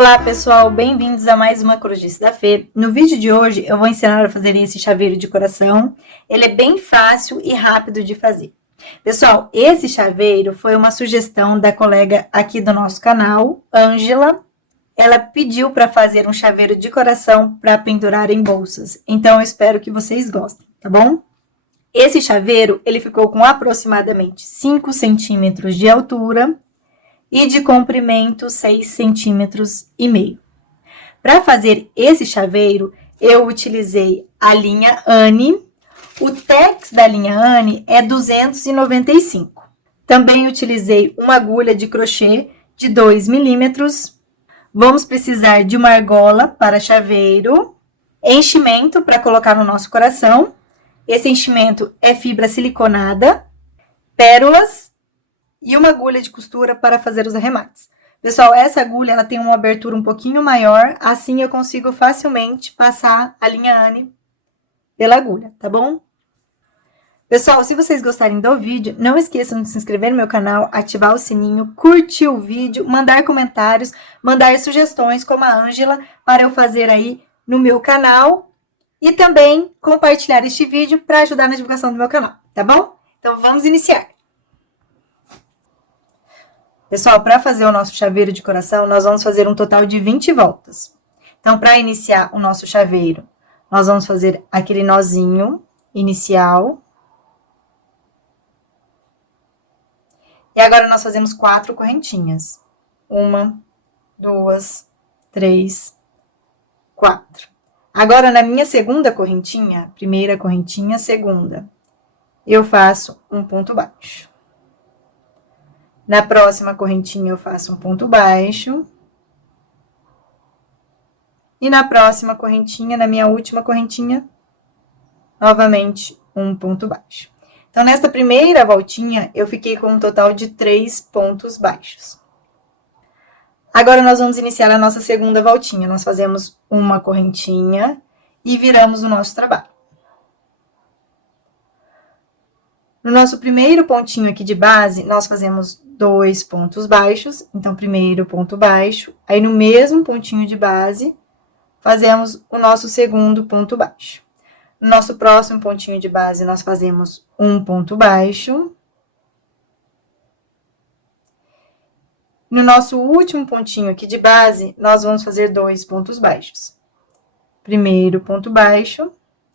Olá pessoal, bem-vindos a mais uma Cruzice da Fê. No vídeo de hoje eu vou ensinar a fazer esse chaveiro de coração. Ele é bem fácil e rápido de fazer. Pessoal, esse chaveiro foi uma sugestão da colega aqui do nosso canal, Ângela. Ela pediu para fazer um chaveiro de coração para pendurar em bolsas. Então eu espero que vocês gostem, tá bom? Esse chaveiro, ele ficou com aproximadamente 5 centímetros de altura e de comprimento 6,5 centímetros. Para fazer esse chaveiro, eu utilizei a linha Anne. O tex da linha Anne é 295. Também utilizei uma agulha de crochê de 2 milímetros. Vamos precisar de uma argola para chaveiro, enchimento para colocar no nosso coração. Esse enchimento é fibra siliconada, pérolas e uma agulha de costura para fazer os arremates. Pessoal, essa agulha ela tem uma abertura um pouquinho maior, assim eu consigo facilmente passar a linha Anne pela agulha, tá bom? Pessoal, se vocês gostarem do vídeo, não esqueçam de se inscrever no meu canal, ativar o sininho, curtir o vídeo, mandar comentários, mandar sugestões como a Ângela para eu fazer aí no meu canal e também compartilhar este vídeo para ajudar na divulgação do meu canal, tá bom? Então vamos iniciar. Pessoal, para fazer o nosso chaveiro de coração, nós vamos fazer um total de 20 voltas. Então, para iniciar o nosso chaveiro, nós vamos fazer aquele nozinho inicial. E agora, nós fazemos 4 correntinhas. 1, 2, 3, 4. Agora, na minha segunda correntinha, primeira correntinha, segunda, eu faço um ponto baixo. Na próxima correntinha, eu faço um ponto baixo. E na próxima correntinha, na minha última correntinha, novamente, um ponto baixo. Então, nesta primeira voltinha, eu fiquei com um total de 3 pontos baixos. Agora, nós vamos iniciar a nossa segunda voltinha. Nós fazemos uma correntinha e viramos o nosso trabalho. No nosso primeiro pontinho aqui de base, nós fazemos 2 pontos baixos. Então, primeiro ponto baixo. Aí, no mesmo pontinho de base, fazemos o nosso segundo ponto baixo. No nosso próximo pontinho de base, nós fazemos um ponto baixo. No nosso último pontinho aqui de base, nós vamos fazer 2 pontos baixos. Primeiro ponto baixo,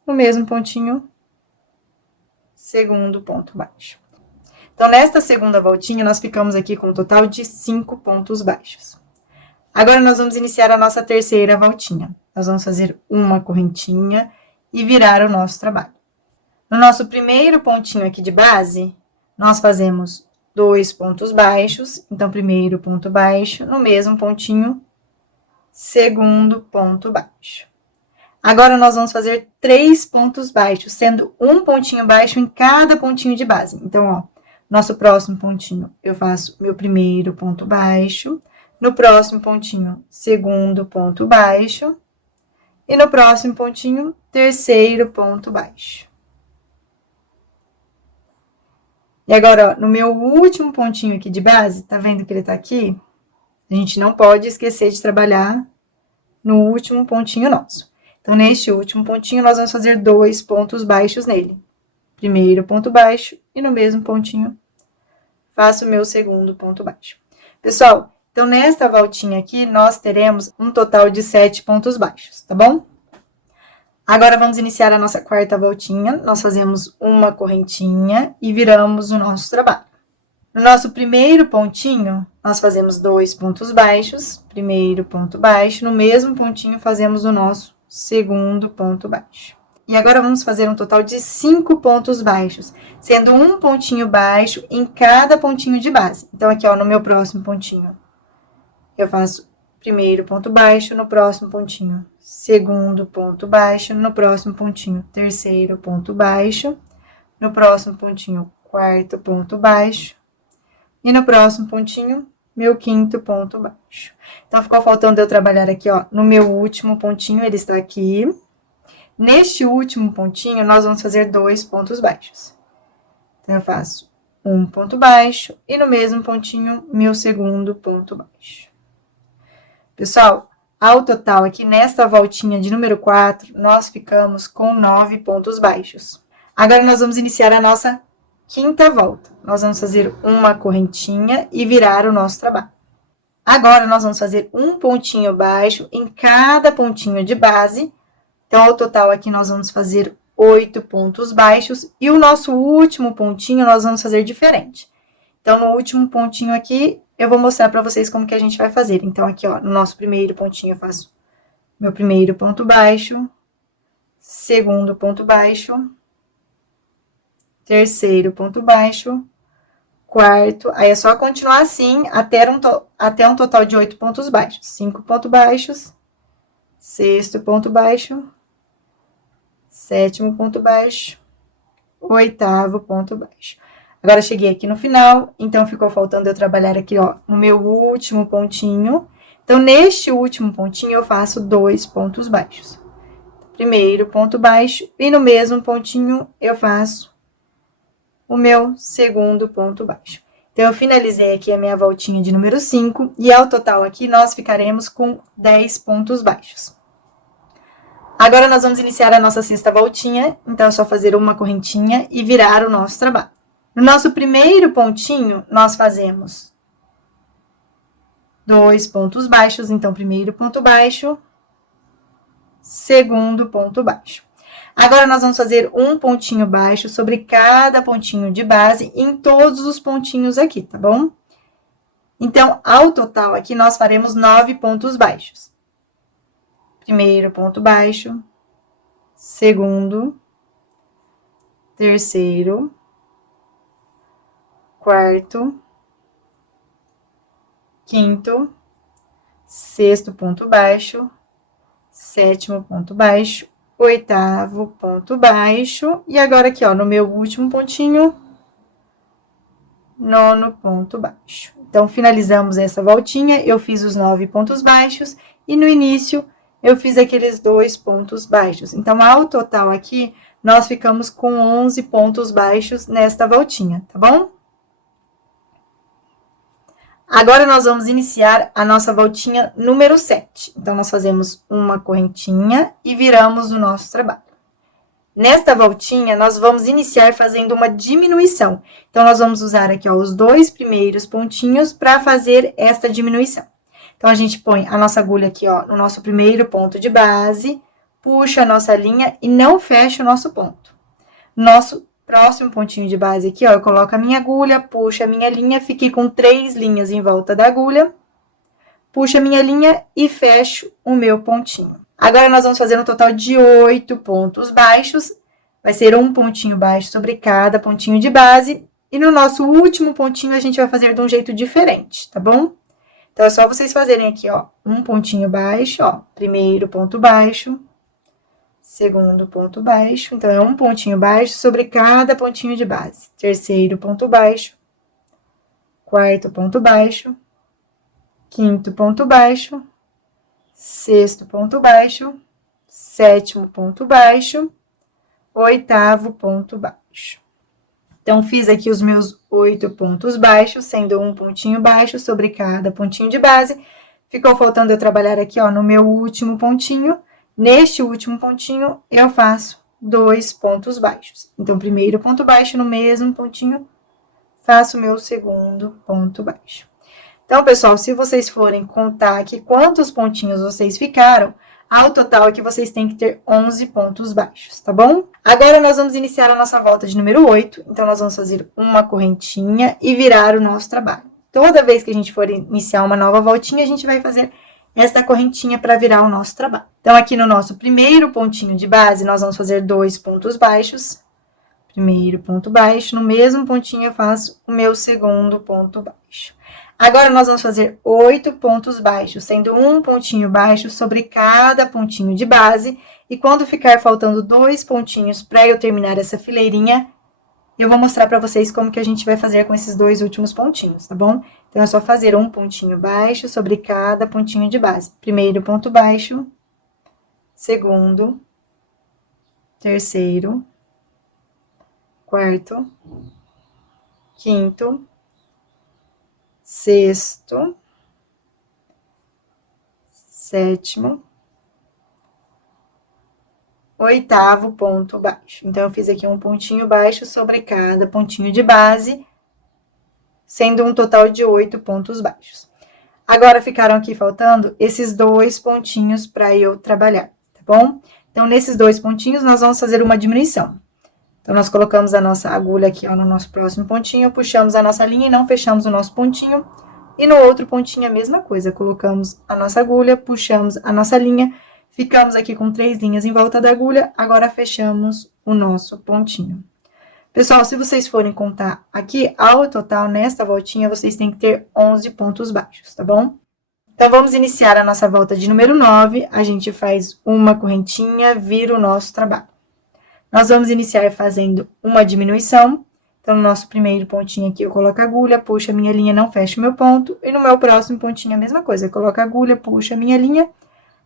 no mesmo pontinho, segundo ponto baixo. Então, nesta segunda voltinha, nós ficamos aqui com um total de 5 pontos baixos. Agora, nós vamos iniciar a nossa terceira voltinha. Nós vamos fazer uma correntinha e virar o nosso trabalho. No nosso primeiro pontinho aqui de base, nós fazemos 2 pontos baixos. Então, primeiro ponto baixo, no mesmo pontinho, segundo ponto baixo. Agora, nós vamos fazer 3 pontos baixos, sendo um pontinho baixo em cada pontinho de base. Então, ó, nosso próximo pontinho, eu faço meu primeiro ponto baixo. No próximo pontinho, segundo ponto baixo. E no próximo pontinho, terceiro ponto baixo. E agora, ó, no meu último pontinho aqui de base, tá vendo que ele tá aqui? A gente não pode esquecer de trabalhar no último pontinho nosso. Então, neste último pontinho, nós vamos fazer 2 pontos baixos nele. Primeiro ponto baixo e no mesmo pontinho, faço o meu segundo ponto baixo. Pessoal, então, nesta voltinha aqui, nós teremos um total de 7 pontos baixos, tá bom? Agora, vamos iniciar a nossa quarta voltinha. Nós fazemos uma correntinha e viramos o nosso trabalho. No nosso primeiro pontinho, nós fazemos 2 pontos baixos. Primeiro ponto baixo. No mesmo pontinho, fazemos o nosso segundo ponto baixo. E agora, vamos fazer um total de 5 pontos baixos, sendo um pontinho baixo em cada pontinho de base. Então, aqui, ó, no meu próximo pontinho, eu faço primeiro ponto baixo, no próximo pontinho, segundo ponto baixo, no próximo pontinho, terceiro ponto baixo, no próximo pontinho, quarto ponto baixo, e no próximo pontinho, meu quinto ponto baixo. Então, ficou faltando eu trabalhar aqui, ó, no meu último pontinho, ele está aqui. Neste último pontinho, nós vamos fazer 2 pontos baixos. Então, eu faço um ponto baixo e no mesmo pontinho, meu segundo ponto baixo. Pessoal, ao total aqui nesta voltinha de número 4, nós ficamos com 9 pontos baixos. Agora, nós vamos iniciar a nossa quinta volta. Nós vamos fazer uma correntinha e virar o nosso trabalho. Agora, nós vamos fazer um pontinho baixo em cada pontinho de base. Então, ao total aqui, nós vamos fazer 8 pontos baixos. E o nosso último pontinho, nós vamos fazer diferente. Então, no último pontinho aqui, eu vou mostrar para vocês como que a gente vai fazer. Então, aqui, ó, no nosso primeiro pontinho, eu faço meu primeiro ponto baixo, segundo ponto baixo, terceiro ponto baixo, quarto, aí é só continuar assim até um total de 8 pontos baixos. 5 pontos baixos, sexto ponto baixo, sétimo ponto baixo, oitavo ponto baixo. Agora, cheguei aqui no final, então ficou faltando eu trabalhar aqui, ó, no meu último pontinho. Então, neste último pontinho, eu faço 2 pontos baixos. Primeiro ponto baixo, e no mesmo pontinho, eu faço o meu segundo ponto baixo. Então, eu finalizei aqui a minha voltinha de número 5, e ao total aqui, nós ficaremos com 10 pontos baixos. Agora, nós vamos iniciar a nossa sexta voltinha, então é só fazer uma correntinha e virar o nosso trabalho. No nosso primeiro pontinho, nós fazemos 2 pontos baixos, então, primeiro ponto baixo, segundo ponto baixo. Agora, nós vamos fazer um pontinho baixo sobre cada pontinho de base em todos os pontinhos aqui, tá bom? Então, ao total aqui, nós faremos 9 pontos baixos. Primeiro ponto baixo, segundo, terceiro, quarto, quinto, sexto ponto baixo, sétimo ponto baixo, oitavo ponto baixo, e agora aqui, ó, no meu último pontinho, nono ponto baixo. Então, finalizamos essa voltinha, eu fiz os 9 pontos baixos, e no início, eu fiz aqueles 2 pontos baixos. Então, ao total aqui, nós ficamos com 11 pontos baixos nesta voltinha, tá bom? Agora, nós vamos iniciar a nossa voltinha número 7. Então, nós fazemos uma correntinha e viramos o nosso trabalho. Nesta voltinha, nós vamos iniciar fazendo uma diminuição. Então, nós vamos usar aqui, ó, os 2 primeiros pontinhos para fazer esta diminuição. Então, a gente põe a nossa agulha aqui, ó, no nosso primeiro ponto de base, puxa a nossa linha e não fecha o nosso ponto. Nosso próximo pontinho de base aqui, ó, eu coloco a minha agulha, puxo a minha linha, fiquei com 3 linhas em volta da agulha, puxo a minha linha e fecho o meu pontinho. Agora, nós vamos fazer um total de 8 pontos baixos, vai ser um pontinho baixo sobre cada pontinho de base, e no nosso último pontinho, a gente vai fazer de um jeito diferente, tá bom? Então, é só vocês fazerem aqui, ó, um pontinho baixo, ó, primeiro ponto baixo, segundo ponto baixo, então, é um pontinho baixo sobre cada pontinho de base. Terceiro ponto baixo, quarto ponto baixo, quinto ponto baixo, sexto ponto baixo, sétimo ponto baixo, oitavo ponto baixo. Então, fiz aqui os meus 8 pontos baixos, sendo um pontinho baixo sobre cada pontinho de base. Ficou faltando eu trabalhar aqui, ó, no meu último pontinho. Neste último pontinho, eu faço 2 pontos baixos. Então, primeiro ponto baixo, no mesmo pontinho, faço o meu segundo ponto baixo. Então, pessoal, se vocês forem contar aqui quantos pontinhos vocês ficaram, ao total aqui vocês têm que ter 11 pontos baixos, tá bom? Agora, nós vamos iniciar a nossa volta de número 8. Então, nós vamos fazer uma correntinha e virar o nosso trabalho. Toda vez que a gente for iniciar uma nova voltinha, a gente vai fazer esta correntinha para virar o nosso trabalho. Então, aqui no nosso primeiro pontinho de base, nós vamos fazer 2 pontos baixos. Primeiro ponto baixo, no mesmo pontinho eu faço o meu segundo ponto baixo. Agora, nós vamos fazer 8 pontos baixos, sendo um pontinho baixo sobre cada pontinho de base. E quando ficar faltando 2 pontinhos para eu terminar essa fileirinha, eu vou mostrar para vocês como que a gente vai fazer com esses 2 últimos pontinhos, tá bom? Então, é só fazer um pontinho baixo sobre cada pontinho de base. Primeiro ponto baixo, segundo, terceiro, quarto, quinto, sexto, sétimo, oitavo ponto baixo. Então, eu fiz aqui um pontinho baixo sobre cada pontinho de base, sendo um total de 8 pontos baixos. Agora, ficaram aqui faltando esses 2 pontinhos para eu trabalhar, tá bom? Então, nesses 2 pontinhos, nós vamos fazer uma diminuição. Então, nós colocamos a nossa agulha aqui, ó, no nosso próximo pontinho, puxamos a nossa linha e não fechamos o nosso pontinho. E no outro pontinho, a mesma coisa, colocamos a nossa agulha, puxamos a nossa linha, ficamos aqui com 3 linhas em volta da agulha, agora fechamos o nosso pontinho. Pessoal, se vocês forem contar aqui, ao total, nesta voltinha, vocês têm que ter 11 pontos baixos, tá bom? Então, vamos iniciar a nossa volta de número 9, a gente faz uma correntinha, vira o nosso trabalho. Nós vamos iniciar fazendo uma diminuição. Então, no nosso primeiro pontinho aqui, eu coloco a agulha, puxo a minha linha, não fecho o meu ponto. E no meu próximo pontinho, a mesma coisa. Eu coloco a agulha, puxo a minha linha.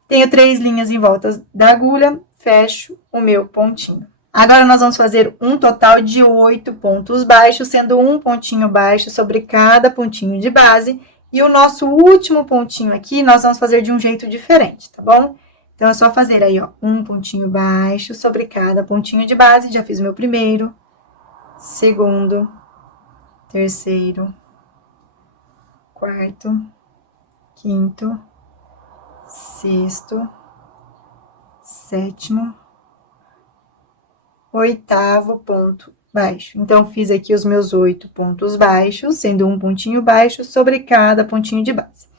Tenho 3 linhas em volta da agulha, fecho o meu pontinho. Agora, nós vamos fazer um total de 8 pontos baixos, sendo um pontinho baixo sobre cada pontinho de base. E o nosso último pontinho aqui, nós vamos fazer de um jeito diferente, tá bom? Então, é só fazer aí, ó, um pontinho baixo sobre cada pontinho de base. Já fiz o meu primeiro, segundo, terceiro, quarto, quinto, sexto, sétimo, oitavo ponto baixo. Então, fiz aqui os meus 8 pontos baixos, sendo um pontinho baixo sobre cada pontinho de base.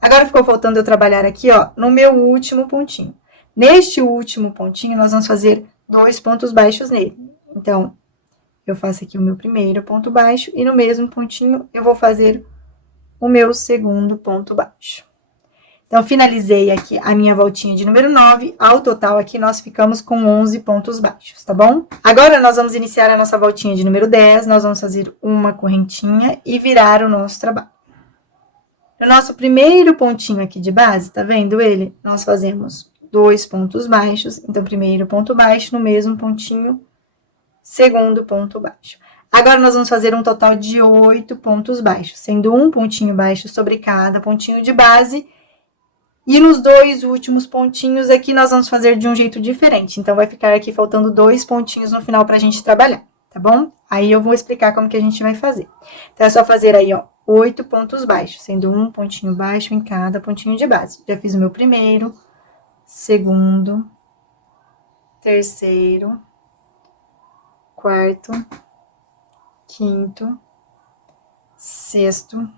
Agora, ficou faltando eu trabalhar aqui, ó, no meu último pontinho. Neste último pontinho, nós vamos fazer 2 pontos baixos nele. Então, eu faço aqui o meu primeiro ponto baixo e no mesmo pontinho eu vou fazer o meu segundo ponto baixo. Então, finalizei aqui a minha voltinha de número 9. Ao total aqui, nós ficamos com 11 pontos baixos, tá bom? Agora, nós vamos iniciar a nossa voltinha de número 10. Nós vamos fazer uma correntinha e virar o nosso trabalho. No nosso primeiro pontinho aqui de base, tá vendo ele? Nós fazemos 2 pontos baixos. Então, primeiro ponto baixo, no mesmo pontinho, segundo ponto baixo. Agora, nós vamos fazer um total de 8 pontos baixos, sendo um pontinho baixo sobre cada pontinho de base. E nos 2 últimos pontinhos aqui, nós vamos fazer de um jeito diferente. Então, vai ficar aqui faltando 2 pontinhos no final pra gente trabalhar, tá bom? Aí, eu vou explicar como que a gente vai fazer. Então, é só fazer aí, ó, 8 pontos baixos, sendo um pontinho baixo em cada pontinho de base. Já fiz o meu primeiro, segundo, terceiro, quarto, quinto, sexto,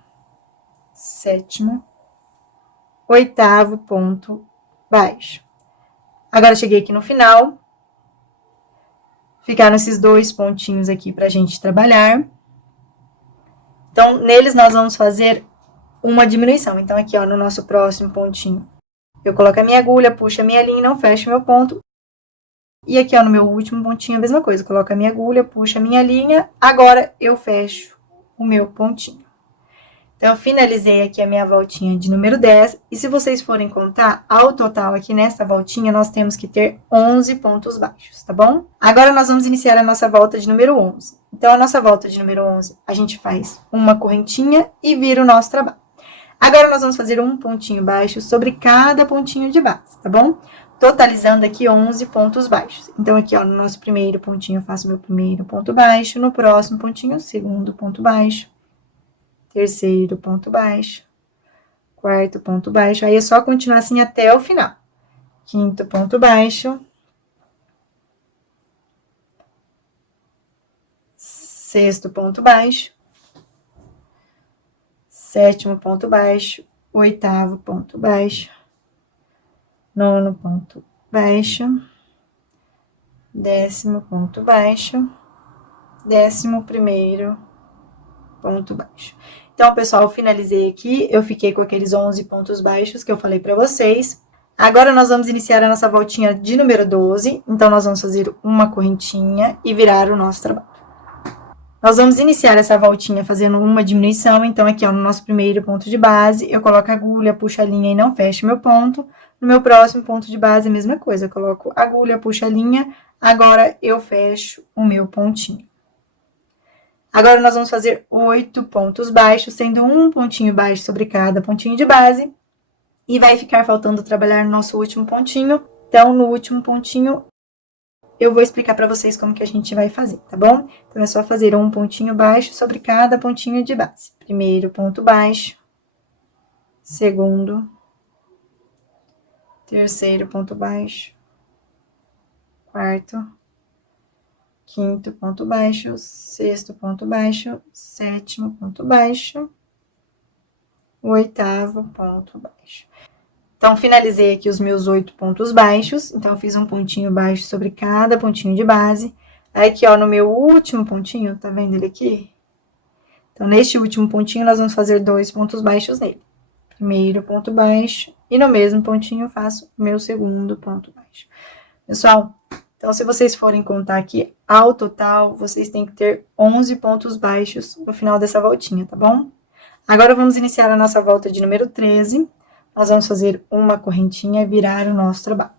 sétimo, oitavo ponto baixo. Agora, cheguei aqui no final. Ficaram esses 2 pontinhos aqui pra gente trabalhar. Então, neles, nós vamos fazer uma diminuição. Então, aqui, ó, no nosso próximo pontinho, eu coloco a minha agulha, puxo a minha linha e não fecho meu ponto. E aqui, ó, no meu último pontinho, a mesma coisa. Coloco a minha agulha, puxo a minha linha. Agora, eu fecho o meu pontinho. Então, eu finalizei aqui a minha voltinha de número 10. E se vocês forem contar, ao total aqui nessa voltinha, nós temos que ter 11 pontos baixos, tá bom? Agora, nós vamos iniciar a nossa volta de número 11. Então, a nossa volta de número 11, a gente faz uma correntinha e vira o nosso trabalho. Agora, nós vamos fazer um pontinho baixo sobre cada pontinho de base, tá bom? Totalizando aqui 11 pontos baixos. Então, aqui, ó, no nosso primeiro pontinho, eu faço meu primeiro ponto baixo. No próximo pontinho, segundo ponto baixo. Terceiro ponto baixo. Quarto ponto baixo. Aí, é só continuar assim até o final. Quinto ponto baixo. Sexto ponto baixo. Sétimo ponto baixo. Oitavo ponto baixo. Nono ponto baixo. Décimo ponto baixo. 11º ponto baixo. Então, pessoal, eu finalizei aqui, eu fiquei com aqueles 11 pontos baixos que eu falei pra vocês. Agora, nós vamos iniciar a nossa voltinha de número 12. Então, nós vamos fazer uma correntinha e virar o nosso trabalho. Nós vamos iniciar essa voltinha fazendo uma diminuição. Então, aqui, ó, no nosso primeiro ponto de base, eu coloco a agulha, puxo a linha e não fecho meu ponto. No meu próximo ponto de base, a mesma coisa. Eu coloco a agulha, puxo a linha. Agora, eu fecho o meu pontinho. Agora, nós vamos fazer 8 pontos baixos, sendo um pontinho baixo sobre cada pontinho de base. E vai ficar faltando trabalhar no nosso último pontinho. Então, no último pontinho, eu vou explicar para vocês como que a gente vai fazer, tá bom? Então, é só fazer um pontinho baixo sobre cada pontinho de base. Primeiro ponto baixo, segundo, terceiro ponto baixo, quarto, quinto ponto baixo, sexto ponto baixo, sétimo ponto baixo, oitavo ponto baixo. Então, finalizei aqui os meus 8 pontos baixos. Então, eu fiz um pontinho baixo sobre cada pontinho de base. Aí, aqui, ó, no meu último pontinho, tá vendo ele aqui? Então, neste último pontinho, nós vamos fazer 2 pontos baixos nele. Primeiro ponto baixo, e no mesmo pontinho eu faço meu segundo ponto baixo. Pessoal, então, se vocês forem contar aqui, ao total, vocês têm que ter 11 pontos baixos no final dessa voltinha, tá bom? Agora, vamos iniciar a nossa volta de número 13. Nós vamos fazer uma correntinha e virar o nosso trabalho.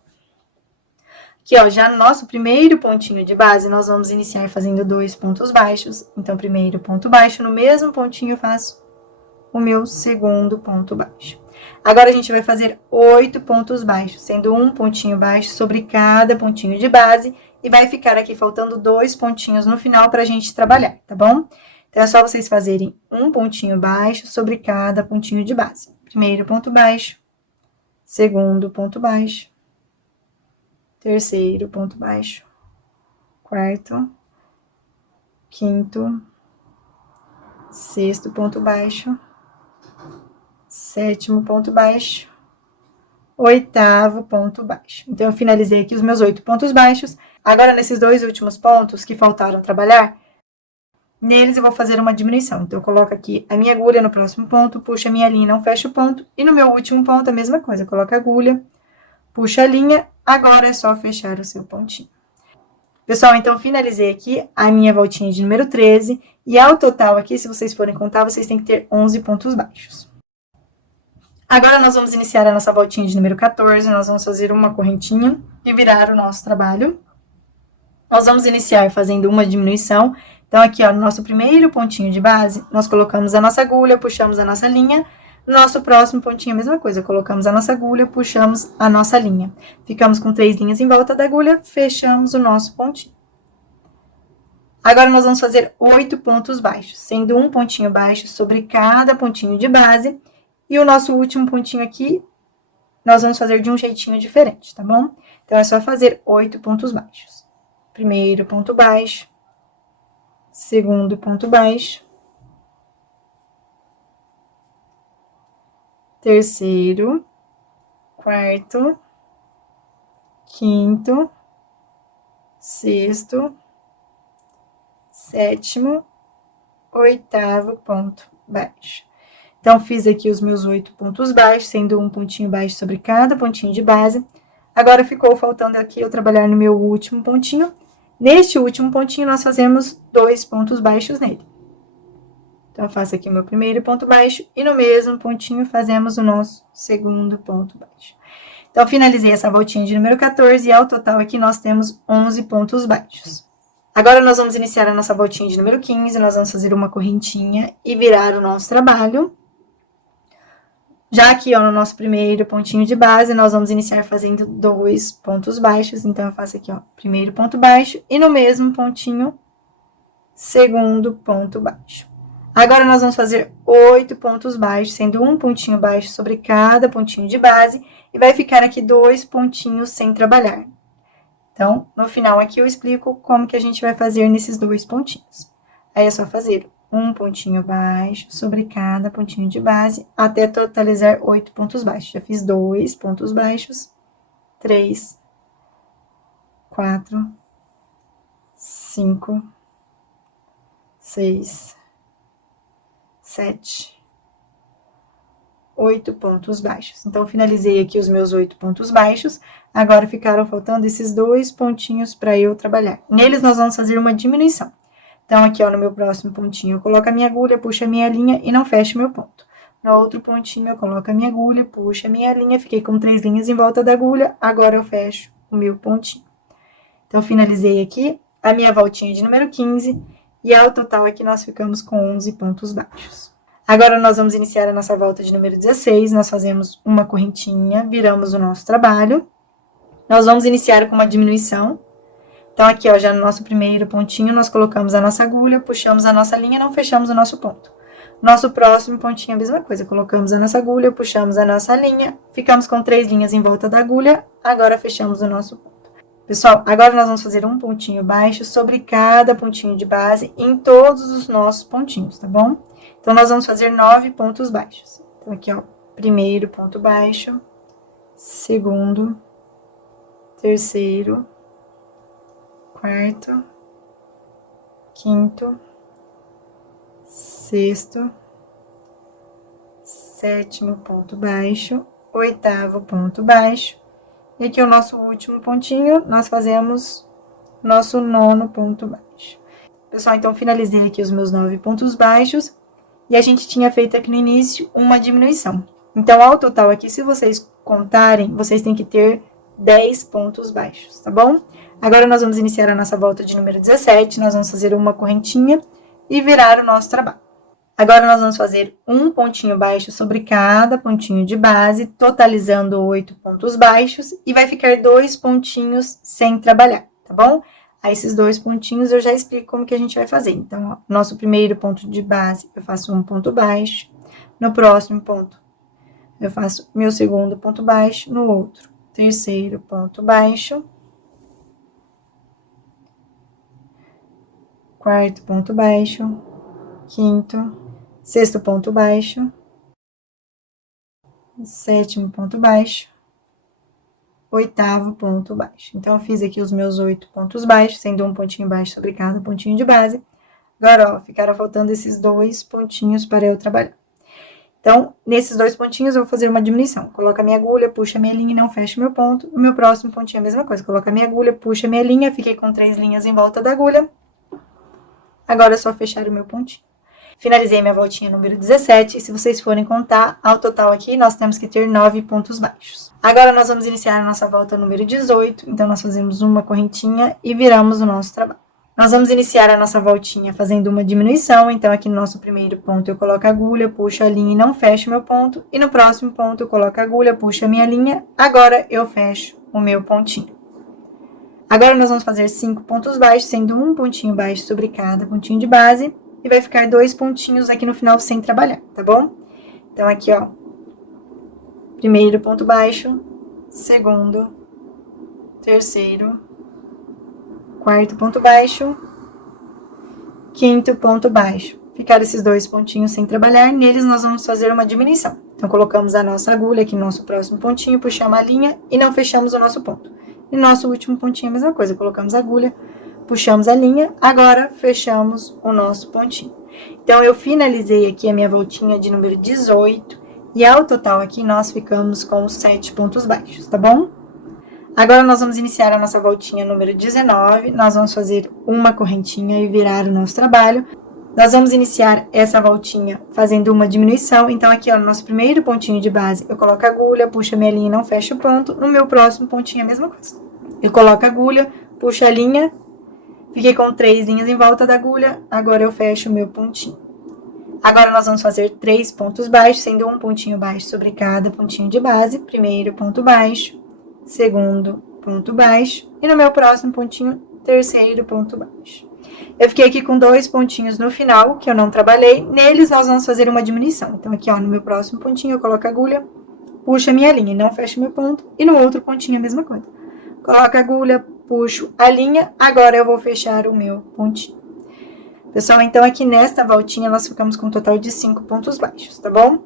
Aqui, ó, já no nosso primeiro pontinho de base, nós vamos iniciar fazendo 2 pontos baixos. Então, primeiro ponto baixo, no mesmo pontinho eu faço o meu segundo ponto baixo. Agora, a gente vai fazer 8 pontos baixos, sendo um pontinho baixo sobre cada pontinho de base. E vai ficar aqui faltando 2 pontinhos no final pra gente trabalhar, tá bom? Então, é só vocês fazerem um pontinho baixo sobre cada pontinho de base. Primeiro ponto baixo, segundo ponto baixo, terceiro ponto baixo, quarto, quinto, sexto ponto baixo, sétimo ponto baixo, oitavo ponto baixo. Então, eu finalizei aqui os meus 8 pontos baixos. Agora, nesses 2 últimos pontos que faltaram trabalhar, neles eu vou fazer uma diminuição. Então, eu coloco aqui a minha agulha no próximo ponto, puxo a minha linha, não fecho o ponto. E no meu último ponto, a mesma coisa. Eu coloco a agulha, puxo a linha, agora é só fechar o seu pontinho. Pessoal, então, finalizei aqui a minha voltinha de número 13. E ao total aqui, se vocês forem contar, vocês têm que ter 11 pontos baixos. Agora, nós vamos iniciar a nossa voltinha de número 14. Nós vamos fazer uma correntinha e virar o nosso trabalho. Nós vamos iniciar fazendo uma diminuição. Então, aqui, ó, no nosso primeiro pontinho de base, nós colocamos a nossa agulha, puxamos a nossa linha. No nosso próximo pontinho, a mesma coisa, colocamos a nossa agulha, puxamos a nossa linha. Ficamos com 3 linhas em volta da agulha, fechamos o nosso pontinho. Agora, nós vamos fazer 8 pontos baixos, sendo um pontinho baixo sobre cada pontinho de base. E o nosso último pontinho aqui, nós vamos fazer de um jeitinho diferente, tá bom? Então, é só fazer 8 pontos baixos. Primeiro ponto baixo, segundo ponto baixo, terceiro, quarto, quinto, sexto, sétimo, oitavo ponto baixo. Então, fiz aqui os meus 8 pontos baixos, sendo um pontinho baixo sobre cada pontinho de base. Agora, ficou faltando aqui eu trabalhar no meu último pontinho. Neste último pontinho, nós fazemos 2 pontos baixos nele. Então, eu faço aqui o meu primeiro ponto baixo e no mesmo pontinho fazemos o nosso segundo ponto baixo. Então, finalizei essa voltinha de número 14 e ao total aqui nós temos 11 pontos baixos. Agora, nós vamos iniciar a nossa voltinha de número 15, nós vamos fazer uma correntinha e virar o nosso trabalho. Já aqui, ó, no nosso primeiro pontinho de base, nós vamos iniciar fazendo 2 pontos baixos. Então, eu faço aqui, ó, primeiro ponto baixo e no mesmo pontinho, segundo ponto baixo. Agora, nós vamos fazer 8 pontos baixos, sendo um pontinho baixo sobre cada pontinho de base. E vai ficar aqui 2 pontinhos sem trabalhar. Então, no final aqui eu explico como que a gente vai fazer nesses 2 pontinhos. Aí, é só fazer um pontinho baixo sobre cada pontinho de base, até totalizar 8 pontos baixos. Já fiz 2 pontos baixos, 3, 4, 5, 6, 7, 8 pontos baixos. Então, finalizei aqui os meus 8 pontos baixos. Agora, ficaram faltando esses 2 pontinhos para eu trabalhar. Neles, nós vamos fazer uma diminuição. Então, aqui, ó, no meu próximo pontinho, eu coloco a minha agulha, puxo a minha linha e não fecho meu ponto. No outro pontinho, eu coloco a minha agulha, puxo a minha linha, fiquei com 3 linhas em volta da agulha, agora eu fecho o meu pontinho. Então, finalizei aqui a minha voltinha de número 15 e ao total aqui nós ficamos com 11 pontos baixos. Agora, nós vamos iniciar a nossa volta de número 16. Nós fazemos uma correntinha, viramos o nosso trabalho. Nós vamos iniciar com uma diminuição. Então, aqui, ó, já no nosso primeiro pontinho, nós colocamos a nossa agulha, puxamos a nossa linha, não fechamos o nosso ponto. Nosso próximo pontinho, a mesma coisa. Colocamos a nossa agulha, puxamos a nossa linha, ficamos com 3 linhas em volta da agulha, agora fechamos o nosso ponto. Pessoal, agora nós vamos fazer um pontinho baixo sobre cada pontinho de base em todos os nossos pontinhos, tá bom? Então, nós vamos fazer 9 pontos baixos. Então, aqui, ó, primeiro ponto baixo, segundo, terceiro, quarto, quinto, sexto, sétimo ponto baixo, oitavo ponto baixo. E aqui o nosso último pontinho, nós fazemos nosso 9º ponto baixo. Pessoal, então finalizei aqui os meus 9 pontos baixos. E a gente tinha feito aqui no início uma diminuição. Então, ao total aqui, se vocês contarem, vocês têm que ter 10 pontos baixos, tá bom? Agora, nós vamos iniciar a nossa volta de número 17. Nós vamos fazer uma correntinha e virar o nosso trabalho. Agora, nós vamos fazer um pontinho baixo sobre cada pontinho de base, totalizando 8 pontos baixos, e vai ficar 2 pontinhos sem trabalhar, tá bom? Aí, esses 2 pontinhos eu já explico como que a gente vai fazer. Então, ó, nosso primeiro ponto de base, eu faço um ponto baixo. No próximo ponto, eu faço meu segundo ponto baixo. No outro, terceiro ponto baixo. Quarto ponto baixo. Quinto, sexto ponto baixo. Sétimo ponto baixo. Oitavo ponto baixo. Então, eu fiz aqui os meus 8 pontos baixos, sendo um pontinho baixo sobre cada pontinho de base. Agora, ó, ficaram faltando esses 2 pontinhos para eu trabalhar. Então, nesses 2 pontinhos, eu vou fazer uma diminuição. Coloco a minha agulha, puxo a minha linha e não fecho meu ponto. O meu próximo pontinho é a mesma coisa. Coloco a minha agulha, puxo a minha linha, fiquei com 3 linhas em volta da agulha. Agora, é só fechar o meu pontinho. Finalizei minha voltinha número 17, e se vocês forem contar, ao total aqui, nós temos que ter 9 pontos baixos. Agora, nós vamos iniciar a nossa volta número 18, então, nós fazemos uma correntinha e viramos o nosso trabalho. Nós vamos iniciar a nossa voltinha fazendo uma diminuição, então, aqui no nosso primeiro ponto, eu coloco a agulha, puxo a linha e não fecho meu ponto, e no próximo ponto, eu coloco a agulha, puxo a minha linha, agora eu fecho o meu pontinho. Agora, nós vamos fazer 5 pontos baixos, sendo um pontinho baixo sobre cada pontinho de base, e vai ficar 2 pontinhos aqui no final sem trabalhar, tá bom? Então, aqui, ó, primeiro ponto baixo, segundo, terceiro, quarto ponto baixo, quinto ponto baixo. Ficaram esses 2 pontinhos sem trabalhar, neles nós vamos fazer uma diminuição. Então, colocamos a nossa agulha aqui no nosso próximo pontinho, puxamos a linha e não fechamos o nosso ponto. E nosso último pontinho é a mesma coisa, colocamos a agulha, puxamos a linha, agora fechamos o nosso pontinho. Então, eu finalizei aqui a minha voltinha de número 18, e ao total aqui nós ficamos com 7 pontos baixos, tá bom? Agora, nós vamos iniciar a nossa voltinha número 19, nós vamos fazer uma correntinha e virar o nosso trabalho. Nós vamos iniciar essa voltinha fazendo uma diminuição, então aqui, ó, no nosso primeiro pontinho de base, eu coloco a agulha, puxo a minha linha e não fecho o ponto. No meu próximo pontinho é a mesma coisa. Eu coloco a agulha, puxo a linha, fiquei com 3 linhas em volta da agulha, agora eu fecho o meu pontinho. Agora, nós vamos fazer 3 pontos baixos, sendo um pontinho baixo sobre cada pontinho de base. Primeiro ponto baixo, segundo ponto baixo, e no meu próximo pontinho, terceiro ponto baixo. Eu fiquei aqui com 2 pontinhos no final, que eu não trabalhei, neles nós vamos fazer uma diminuição. Então, aqui, ó, no meu próximo pontinho, eu coloco a agulha, puxo a minha linha e não fecho meu ponto, e no outro pontinho a mesma coisa. Coloco a agulha, puxo a linha, agora eu vou fechar o meu pontinho. Pessoal, então aqui nesta voltinha nós ficamos com um total de 5 pontos baixos, tá bom?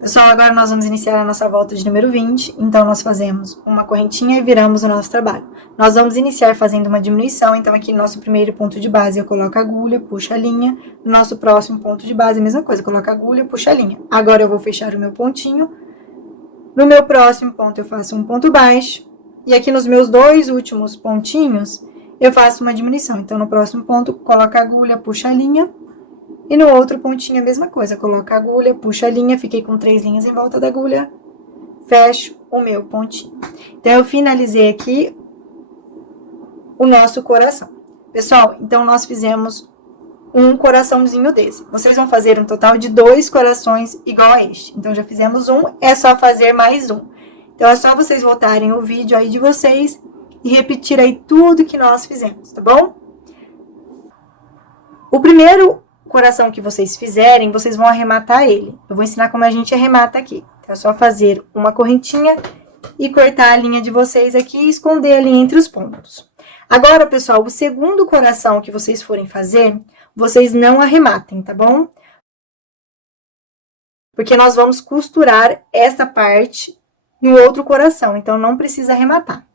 Pessoal, agora nós vamos iniciar a nossa volta de número 20, então nós fazemos uma correntinha e viramos o nosso trabalho. Nós vamos iniciar fazendo uma diminuição, então aqui no nosso primeiro ponto de base eu coloco a agulha, puxo a linha, no nosso próximo ponto de base a mesma coisa, coloco a agulha, puxo a linha. Agora eu vou fechar o meu pontinho, no meu próximo ponto eu faço um ponto baixo, e aqui nos meus 2 últimos pontinhos eu faço uma diminuição. Então, no próximo ponto, coloco a agulha, puxo a linha. E no outro pontinho, a mesma coisa. Coloco a agulha, puxo a linha, fiquei com 3 linhas em volta da agulha. Fecho o meu pontinho. Então, eu finalizei aqui o nosso coração. Pessoal, então, nós fizemos um coraçãozinho desse. Vocês vão fazer um total de 2 corações igual a este. Então, já fizemos um, é só fazer mais um. Então, é só vocês voltarem o vídeo aí de vocês e repetir aí tudo que nós fizemos, tá bom? O primeiro coração que vocês fizerem, vocês vão arrematar ele. Eu vou ensinar como a gente arremata aqui. Então, é só fazer uma correntinha e cortar a linha de vocês aqui e esconder ali entre os pontos. Agora, pessoal, o segundo coração que vocês forem fazer, vocês não arrematem, tá bom? Porque nós vamos costurar essa parte no outro coração, então não precisa arrematar.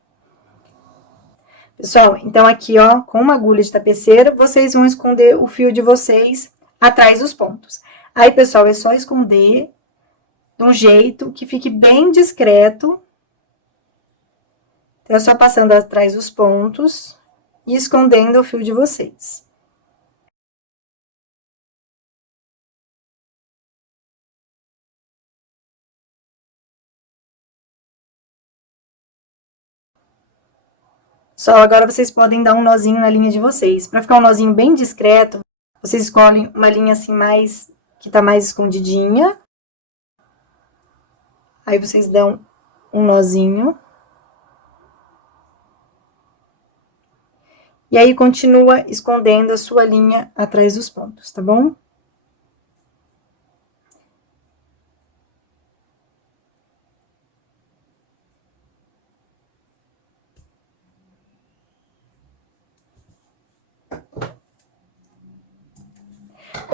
Pessoal, então aqui, ó, com uma agulha de tapeceira, vocês vão esconder o fio de vocês atrás dos pontos. Aí, pessoal, é só esconder de um jeito que fique bem discreto. Então, é só passando atrás dos pontos e escondendo o fio de vocês. Só agora vocês podem dar um nozinho na linha de vocês. Para ficar um nozinho bem discreto, vocês escolhem uma linha assim mais, que tá mais escondidinha. Aí vocês dão um nozinho. E aí, continua escondendo a sua linha atrás dos pontos, tá bom?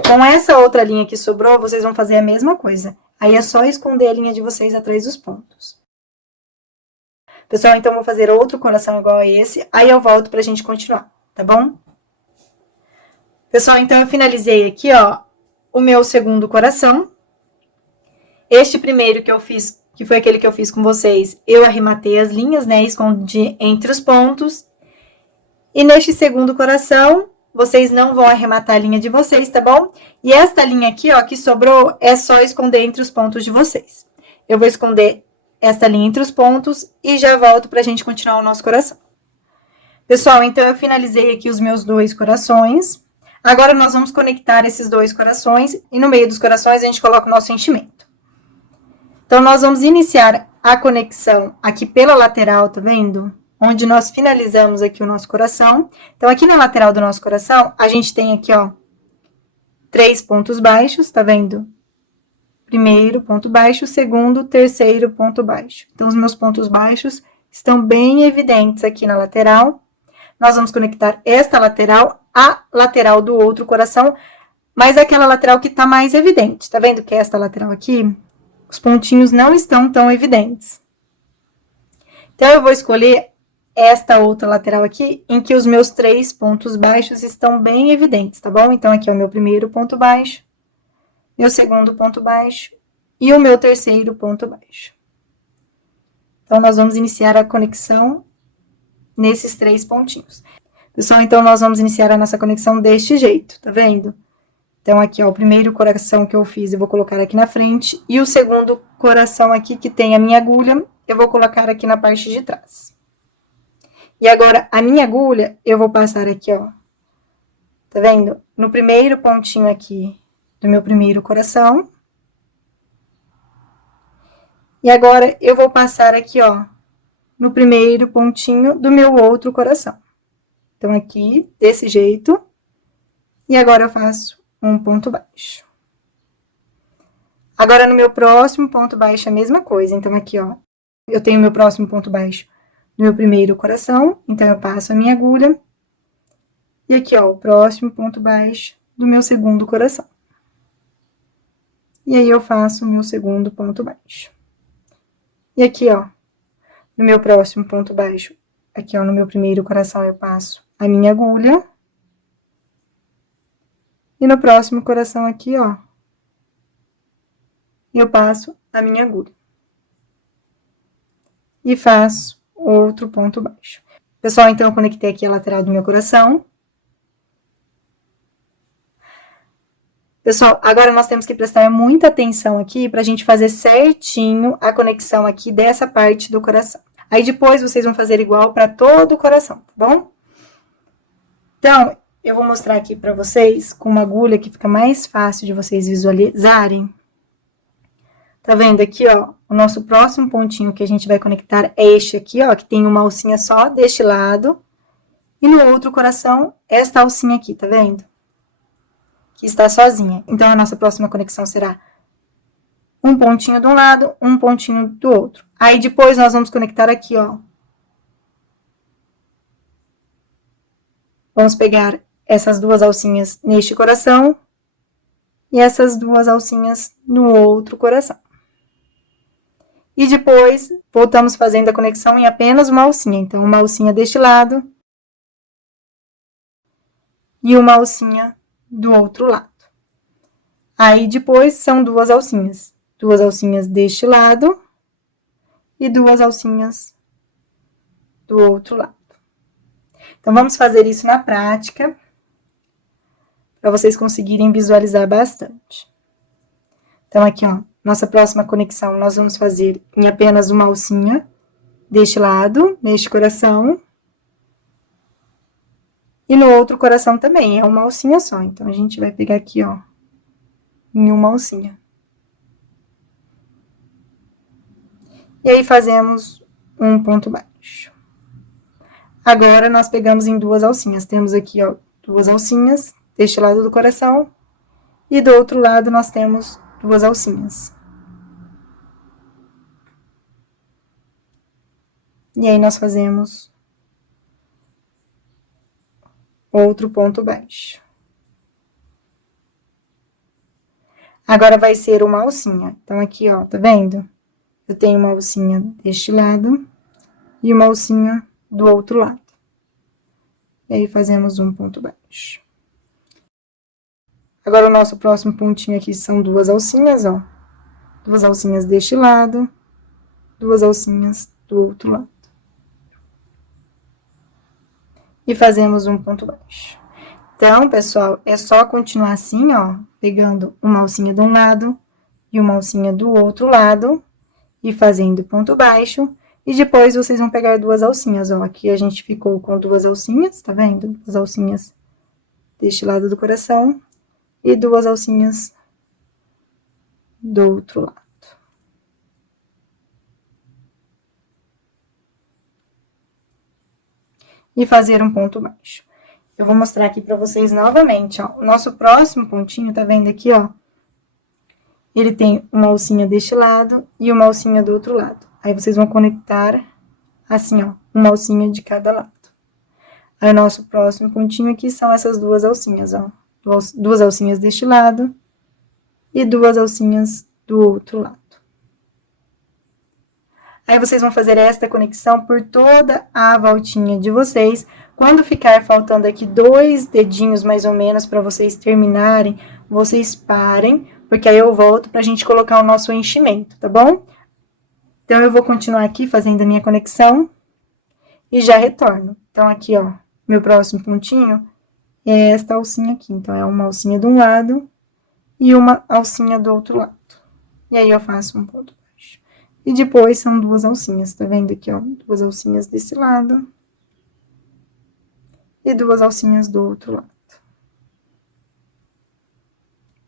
Com essa outra linha que sobrou, vocês vão fazer a mesma coisa. Aí, é só esconder a linha de vocês atrás dos pontos. Pessoal, então, vou fazer outro coração igual a esse, aí eu volto pra gente continuar, tá bom? Pessoal, então, eu finalizei aqui, ó, o meu segundo coração. Este primeiro que eu fiz, que foi aquele que eu fiz com vocês, eu arrematei as linhas, né, escondi entre os pontos. E neste segundo coração, vocês não vão arrematar a linha de vocês, tá bom? E esta linha aqui, ó, que sobrou, é só esconder entre os pontos de vocês. Eu vou esconder esta linha entre os pontos e já volto pra gente continuar o nosso coração. Pessoal, então eu finalizei aqui os meus 2 corações. Agora nós vamos conectar esses 2 corações e no meio dos corações a gente coloca o nosso enchimento. Então, nós vamos iniciar a conexão aqui pela lateral, tá vendo? Onde nós finalizamos aqui o nosso coração. Então, aqui na lateral do nosso coração, a gente tem aqui, ó, 3 pontos baixos, tá vendo? Primeiro ponto baixo, segundo, terceiro ponto baixo. Então, os meus pontos baixos estão bem evidentes aqui na lateral. Nós vamos conectar esta lateral à lateral do outro coração, mas aquela lateral que tá mais evidente. Tá vendo que esta lateral aqui, os pontinhos não estão tão evidentes. Então, eu vou escolher esta outra lateral aqui, em que os meus 3 pontos baixos estão bem evidentes, tá bom? Então, aqui é o meu primeiro ponto baixo, meu segundo ponto baixo e o meu terceiro ponto baixo. Então, nós vamos iniciar a conexão nesses 3 pontinhos. Pessoal, então, nós vamos iniciar a nossa conexão deste jeito, tá vendo? Então, aqui, ó, o primeiro coração que eu fiz, eu vou colocar aqui na frente. E o segundo coração aqui, que tem a minha agulha, eu vou colocar aqui na parte de trás. E agora, a minha agulha, eu vou passar aqui, ó. Tá vendo? No primeiro pontinho aqui do meu primeiro coração. E agora, eu vou passar aqui, ó, no primeiro pontinho do meu outro coração. Então, aqui, desse jeito. E agora, eu faço um ponto baixo. Agora, no meu próximo ponto baixo, a mesma coisa. Então, aqui, ó, eu tenho meu próximo ponto baixo no meu primeiro coração. Então, eu passo a minha agulha. E aqui, ó, o próximo ponto baixo do meu segundo coração. E aí, eu faço o meu segundo ponto baixo. E aqui, ó, no meu próximo ponto baixo, aqui, ó, no meu primeiro coração, eu passo a minha agulha. E no próximo coração aqui, ó, eu passo a minha agulha. E faço outro ponto baixo. Pessoal, então, eu conectei aqui a lateral do meu coração. Pessoal, agora nós temos que prestar muita atenção aqui pra gente fazer certinho a conexão aqui dessa parte do coração. Aí, depois, vocês vão fazer igual pra todo o coração, tá bom? Então, eu vou mostrar aqui para vocês com uma agulha que fica mais fácil de vocês visualizarem. Tá vendo aqui, ó, o nosso próximo pontinho que a gente vai conectar é este aqui, ó, que tem uma alcinha só deste lado. E no outro coração, esta alcinha aqui, tá vendo? Que está sozinha. Então, a nossa próxima conexão será um pontinho de um lado, um pontinho do outro. Aí, depois, nós vamos conectar aqui, ó. Vamos pegar essas duas alcinhas neste coração e essas duas alcinhas no outro coração. E depois, voltamos fazendo a conexão em apenas uma alcinha. Então, uma alcinha deste lado e uma alcinha do outro lado. Aí, depois, são duas alcinhas deste lado e duas alcinhas do outro lado. Então, vamos fazer isso na prática, para vocês conseguirem visualizar bastante. Então, aqui, ó, nossa próxima conexão, nós vamos fazer em apenas uma alcinha deste lado, neste coração. E no outro coração também, é uma alcinha só. Então, a gente vai pegar aqui, ó, em uma alcinha. E aí, fazemos um ponto baixo. Agora, nós pegamos em duas alcinhas. Temos aqui, ó, duas alcinhas deste lado do coração. E do outro lado, nós temos duas alcinhas. E aí, nós fazemos outro ponto baixo. Agora, vai ser uma alcinha. Então, aqui, ó, tá vendo? Eu tenho uma alcinha deste lado e uma alcinha do outro lado. E aí, fazemos um ponto baixo. Agora, o nosso próximo pontinho aqui são duas alcinhas, ó. Duas alcinhas deste lado, duas alcinhas do outro lado. E fazemos um ponto baixo. Então, pessoal, é só continuar assim, ó, pegando uma alcinha de um lado e uma alcinha do outro lado e fazendo ponto baixo. E depois, vocês vão pegar duas alcinhas, ó. Aqui a gente ficou com duas alcinhas, tá vendo? Duas alcinhas deste lado do coração e duas alcinhas do outro lado. E fazer um ponto baixo. Eu vou mostrar aqui pra vocês novamente, ó. O nosso próximo pontinho, tá vendo aqui, ó? Ele tem uma alcinha deste lado e uma alcinha do outro lado. Aí, vocês vão conectar assim, ó, uma alcinha de cada lado. Aí, o nosso próximo pontinho aqui são essas duas alcinhas, ó. Duas alcinhas deste lado e duas alcinhas do outro lado. Aí, vocês vão fazer esta conexão por toda a voltinha de vocês. Quando ficar faltando aqui 2 dedinhos, mais ou menos, para vocês terminarem, vocês parem, porque aí eu volto pra gente colocar o nosso enchimento, tá bom? Então, eu vou continuar aqui fazendo a minha conexão e já retorno. Então, aqui, ó, meu próximo pontinho é esta alcinha aqui. Então, é uma alcinha de um lado e uma alcinha do outro lado. E aí, eu faço um ponto baixo. E depois, são duas alcinhas, tá vendo aqui, ó? Duas alcinhas desse lado e duas alcinhas do outro lado.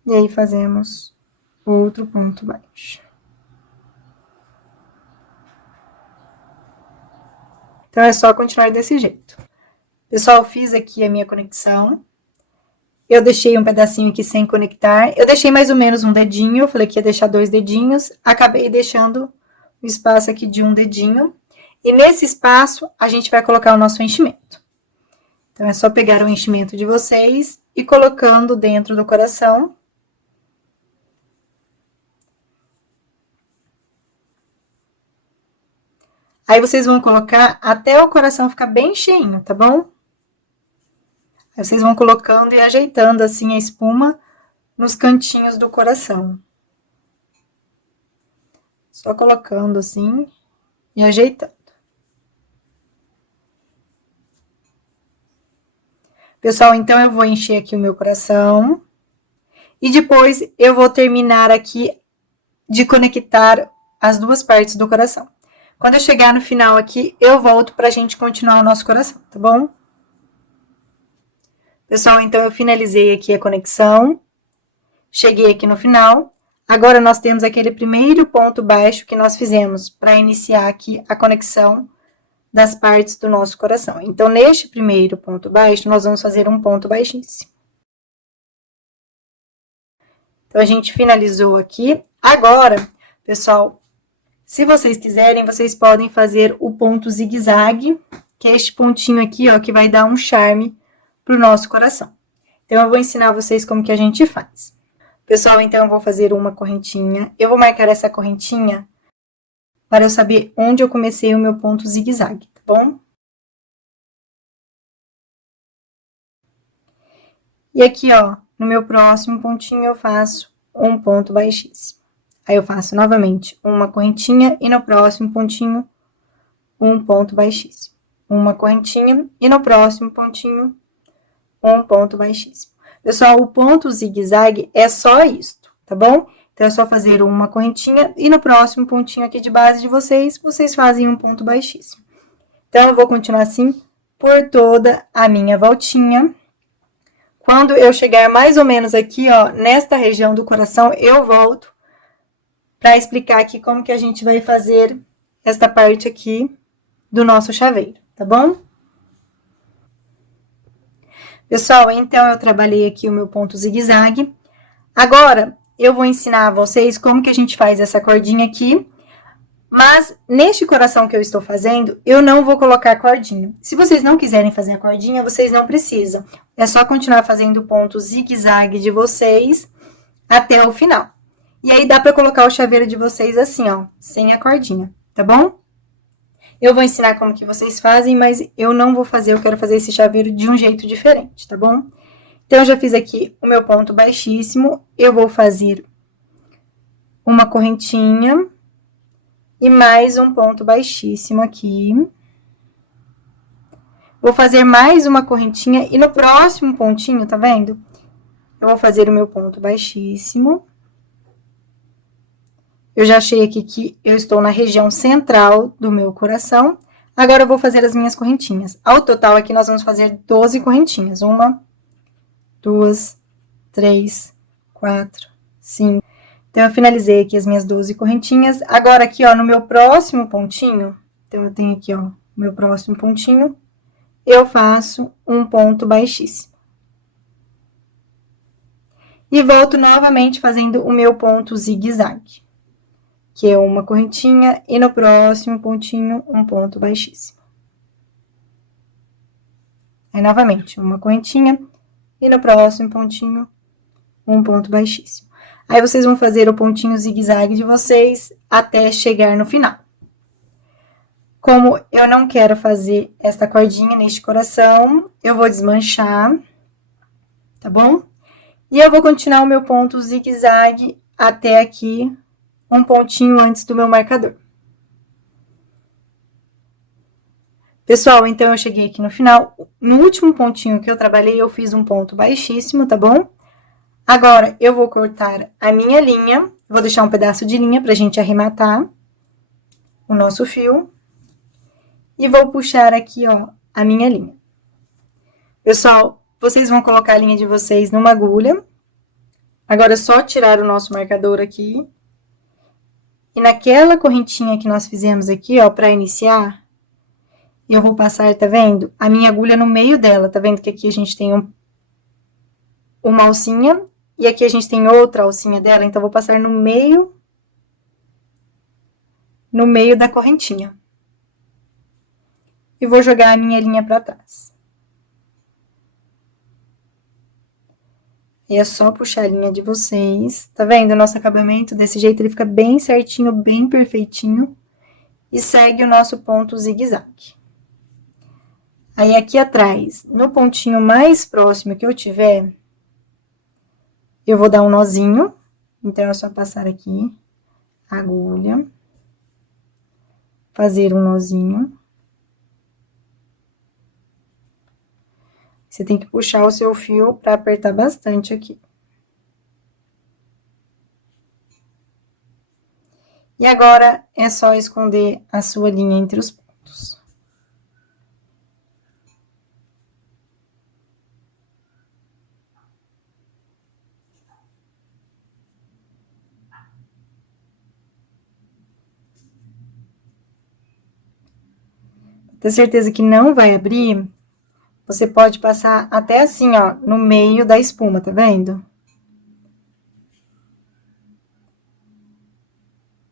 E aí, fazemos outro ponto baixo. Então, é só continuar desse jeito. Pessoal, fiz aqui a minha conexão. Eu deixei um pedacinho aqui sem conectar. Eu deixei mais ou menos um dedinho. Eu falei que ia deixar 2 dedinhos. Acabei deixando o espaço aqui de um dedinho. E nesse espaço, a gente vai colocar o nosso enchimento. Então, é só pegar o enchimento de vocês e colocando dentro do coração. Aí, vocês vão colocar até o coração ficar bem cheinho, tá bom? Aí, vocês vão colocando e ajeitando, assim, a espuma nos cantinhos do coração. Só colocando, assim, e ajeitando. Pessoal, então, eu vou encher aqui o meu coração. E depois, eu vou terminar aqui de conectar as duas partes do coração. Quando eu chegar no final aqui, eu volto pra gente continuar o nosso coração, tá bom? Pessoal, então eu finalizei aqui a conexão, cheguei aqui no final. Agora nós temos aquele primeiro ponto baixo que nós fizemos para iniciar aqui a conexão das partes do nosso coração. Então, neste primeiro ponto baixo, nós vamos fazer um ponto baixíssimo. Então, a gente finalizou aqui. Agora, pessoal, se vocês quiserem, vocês podem fazer o ponto zigue-zague, que é este pontinho aqui, ó, que vai dar um charme pro nosso coração. Então, eu vou ensinar vocês como que a gente faz. Pessoal, então, eu vou fazer uma correntinha. Eu vou marcar essa correntinha para eu saber onde eu comecei o meu ponto zigue-zague, tá bom? E aqui, ó, no meu próximo pontinho, eu faço um ponto baixíssimo. Aí, eu faço novamente uma correntinha e no próximo pontinho, um ponto baixíssimo. Uma correntinha e no próximo pontinho, um ponto baixíssimo. Pessoal, o ponto zigue-zague é só isto, tá bom? Então, é só fazer uma correntinha e no próximo pontinho aqui de base de vocês, vocês fazem um ponto baixíssimo. Então, eu vou continuar assim por toda a minha voltinha. Quando eu chegar mais ou menos aqui, ó, nesta região do coração, eu volto para explicar aqui como que a gente vai fazer esta parte aqui do nosso chaveiro, tá bom? Pessoal, então eu trabalhei aqui o meu ponto zigue-zague. Agora, eu vou ensinar a vocês como que a gente faz essa cordinha aqui. Mas, neste coração que eu estou fazendo, eu não vou colocar cordinha. Se vocês não quiserem fazer a cordinha, vocês não precisam. É só continuar fazendo o ponto zigue-zague de vocês até o final. E aí, dá para colocar o chaveiro de vocês assim, ó, sem a cordinha, tá bom? Eu vou ensinar como que vocês fazem, mas eu não vou fazer, eu quero fazer esse chaveiro de um jeito diferente, tá bom? Então, eu já fiz aqui o meu ponto baixíssimo, eu vou fazer uma correntinha e mais um ponto baixíssimo aqui. Vou fazer mais uma correntinha e no próximo pontinho, tá vendo? Eu vou fazer o meu ponto baixíssimo. Eu já achei aqui que eu estou na região central do meu coração. Agora, eu vou fazer as minhas correntinhas. Ao total, aqui, nós vamos fazer 12 correntinhas. 1, 2, 3, 4, 5. Então, eu finalizei aqui as minhas 12 correntinhas. Agora, aqui, ó, no meu próximo pontinho, então, eu tenho aqui, ó, o meu próximo pontinho, eu faço um ponto baixíssimo. E volto novamente fazendo o meu ponto zigue-zague, que é uma correntinha, e no próximo pontinho, um ponto baixíssimo. Aí, novamente, uma correntinha, e no próximo pontinho, um ponto baixíssimo. Aí, vocês vão fazer o pontinho zigue-zague de vocês até chegar no final. Como eu não quero fazer esta cordinha neste coração, eu vou desmanchar, tá bom? E eu vou continuar o meu ponto zigue-zague até aqui, um pontinho antes do meu marcador. Pessoal, então, eu cheguei aqui no final. No último pontinho que eu trabalhei, eu fiz um ponto baixíssimo, tá bom? Agora, eu vou cortar a minha linha, vou deixar um pedaço de linha pra gente arrematar o nosso fio. E vou puxar aqui, ó, a minha linha. Pessoal, vocês vão colocar a linha de vocês numa agulha. Agora, é só tirar o nosso marcador aqui. E naquela correntinha que nós fizemos aqui, ó, pra iniciar, eu vou passar, tá vendo? A minha agulha no meio dela, tá vendo que aqui a gente tem uma alcinha e aqui a gente tem outra alcinha dela, então, eu vou passar no meio da correntinha. E vou jogar a minha linha pra trás. E é só puxar a linha de vocês, tá vendo? O nosso acabamento, desse jeito, ele fica bem certinho, bem perfeitinho. E segue o nosso ponto zigue-zague. Aí, aqui atrás, no pontinho mais próximo que eu tiver, eu vou dar um nozinho. Então, é só passar aqui a agulha, fazer um nozinho. Você tem que puxar o seu fio para apertar bastante aqui. E agora, é só esconder a sua linha entre os pontos. ter certeza que não vai abrir, você pode passar até assim, ó, no meio da espuma, tá vendo?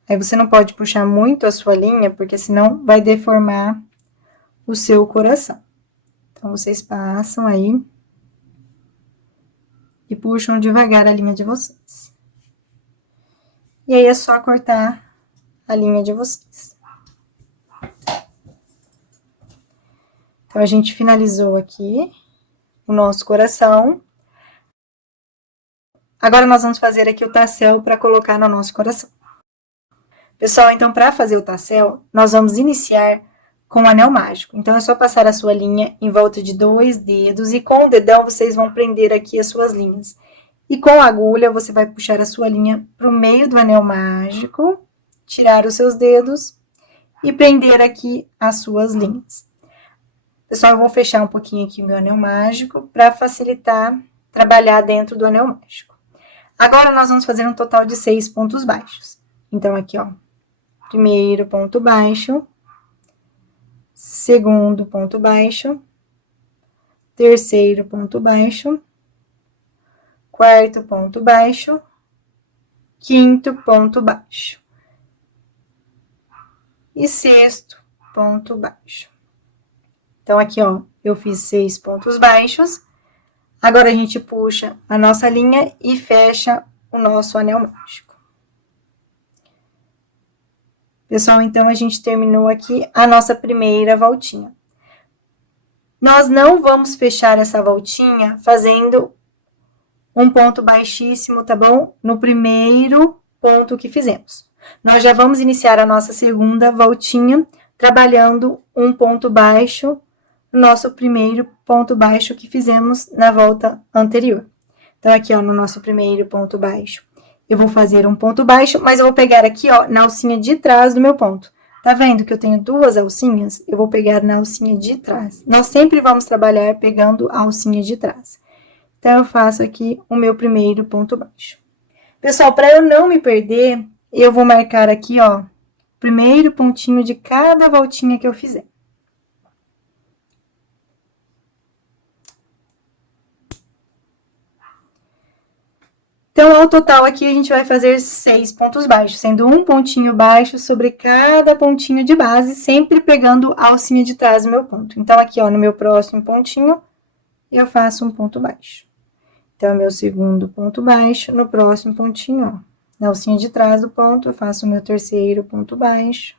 Aí você não pode puxar muito a sua linha, porque senão vai deformar o seu coração. Então, vocês passam aí e puxam devagar a linha de vocês. E aí, é só cortar a linha de vocês. Então, a gente finalizou aqui o nosso coração. Agora, nós vamos fazer aqui o tassel para colocar no nosso coração. Pessoal, então, para fazer o tassel, nós vamos iniciar com o anel mágico. Então, é só passar a sua linha em volta de 2 dedos e com o dedão vocês vão prender aqui as suas linhas. E com a agulha, você vai puxar a sua linha para o meio do anel mágico, tirar os seus dedos e prender aqui as suas linhas. Pessoal, eu vou fechar um pouquinho aqui o meu anel mágico para facilitar trabalhar dentro do anel mágico. Agora, nós vamos fazer um total de 6 pontos baixos. Então, aqui, ó, primeiro ponto baixo, segundo ponto baixo, terceiro ponto baixo, quarto ponto baixo, quinto ponto baixo e sexto ponto baixo. Então, aqui, ó, eu fiz 6 pontos baixos. Agora, a gente puxa a nossa linha e fecha o nosso anel mágico. Pessoal, então, a gente terminou aqui a nossa primeira voltinha. Nós não vamos fechar essa voltinha fazendo um ponto baixíssimo, tá bom? No primeiro ponto que fizemos. Nós já vamos iniciar a nossa segunda voltinha, trabalhando um ponto baixo, no nosso primeiro ponto baixo que fizemos na volta anterior. Então, aqui, ó, no nosso primeiro ponto baixo, eu vou fazer um ponto baixo, mas eu vou pegar aqui, ó, na alcinha de trás do meu ponto. Tá vendo que eu tenho 2 alcinhas? Eu vou pegar na alcinha de trás. Nós sempre vamos trabalhar pegando a alcinha de trás. Então, eu faço aqui o meu primeiro ponto baixo. Pessoal, para eu não me perder, eu vou marcar aqui, ó, primeiro pontinho de cada voltinha que eu fizer. Então, ao total aqui, a gente vai fazer 6 pontos baixos, sendo um pontinho baixo sobre cada pontinho de base, sempre pegando a alcinha de trás do meu ponto. Então, aqui, ó, no meu próximo pontinho, eu faço um ponto baixo. Então, meu segundo ponto baixo, no próximo pontinho, ó, na alcinha de trás do ponto, eu faço o meu terceiro ponto baixo.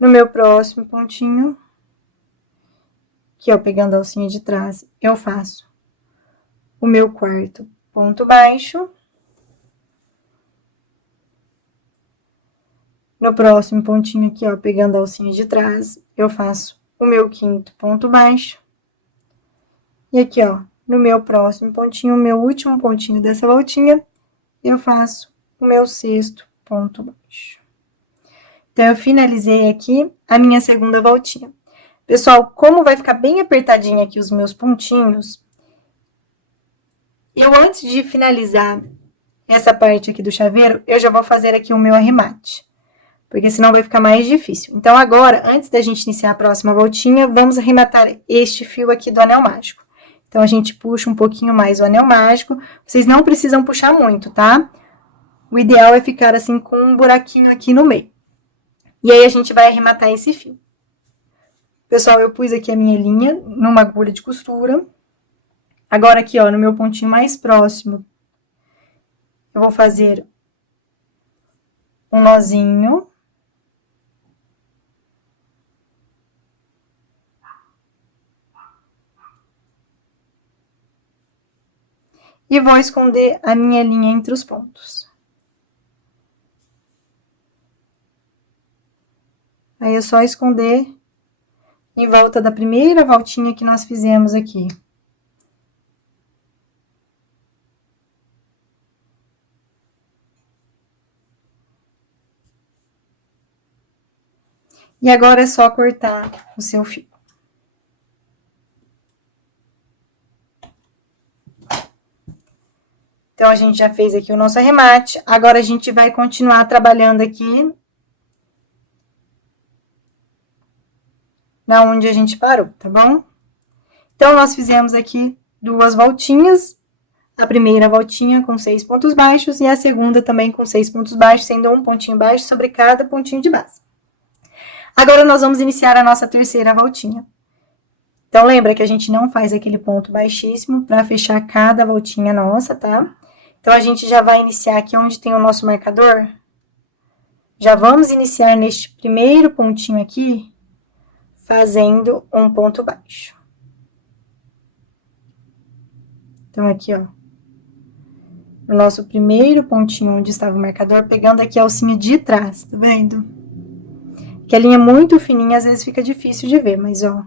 No meu próximo pontinho, que ó, pegando a alcinha de trás, eu faço o meu quarto ponto baixo. No próximo pontinho aqui, ó, pegando a alcinha de trás, eu faço o meu quinto ponto baixo. E aqui, ó, no meu próximo pontinho, o meu último pontinho dessa voltinha, eu faço o meu sexto ponto baixo. Então, eu finalizei aqui a minha segunda voltinha. Pessoal, como vai ficar bem apertadinho aqui os meus pontinhos, eu, antes de finalizar essa parte aqui do chaveiro, eu já vou fazer aqui o meu arremate, porque senão vai ficar mais difícil. Então, agora, antes da gente iniciar a próxima voltinha, vamos arrematar este fio aqui do anel mágico. Então, a gente puxa um pouquinho mais o anel mágico. Vocês não precisam puxar muito, tá? O ideal é ficar assim com um buraquinho aqui no meio. E aí, a gente vai arrematar esse fio. Pessoal, eu pus aqui a minha linha numa agulha de costura. Agora, aqui, ó, no meu pontinho mais próximo, eu vou fazer um nozinho. E vou esconder a minha linha entre os pontos. Aí, é só esconder em volta da primeira voltinha que nós fizemos aqui. E agora é só cortar o seu fio. Então, a gente já fez aqui o nosso arremate. Agora, a gente vai continuar trabalhando aqui na onde a gente parou, tá bom? Então, nós fizemos aqui 2 voltinhas, a primeira voltinha com 6 pontos baixos e a segunda também com 6 pontos baixos, sendo um pontinho baixo sobre cada pontinho de base. Agora, nós vamos iniciar a nossa terceira voltinha. Então, lembra que a gente não faz aquele ponto baixíssimo para fechar cada voltinha nossa, tá? Então, a gente já vai iniciar aqui onde tem o nosso marcador. Já vamos iniciar neste primeiro pontinho aqui, fazendo um ponto baixo. Então, aqui, ó, no nosso primeiro pontinho onde estava o marcador, pegando aqui a alcinha de trás, tá vendo? Que a linha é muito fininha, às vezes fica difícil de ver, mas, ó,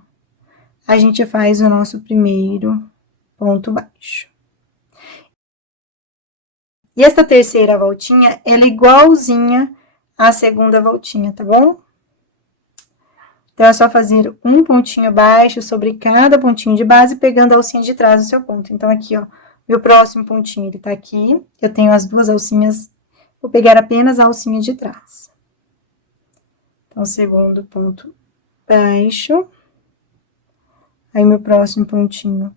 a gente faz o nosso primeiro ponto baixo. E esta terceira voltinha, ela é igualzinha à segunda voltinha, tá bom? Então, é só fazer um pontinho baixo sobre cada pontinho de base, pegando a alcinha de trás do seu ponto. Então, aqui, ó, meu próximo pontinho, ele tá aqui. Eu tenho as 2 alcinhas, vou pegar apenas a alcinha de trás. Então, segundo ponto baixo. Aí, meu próximo pontinho,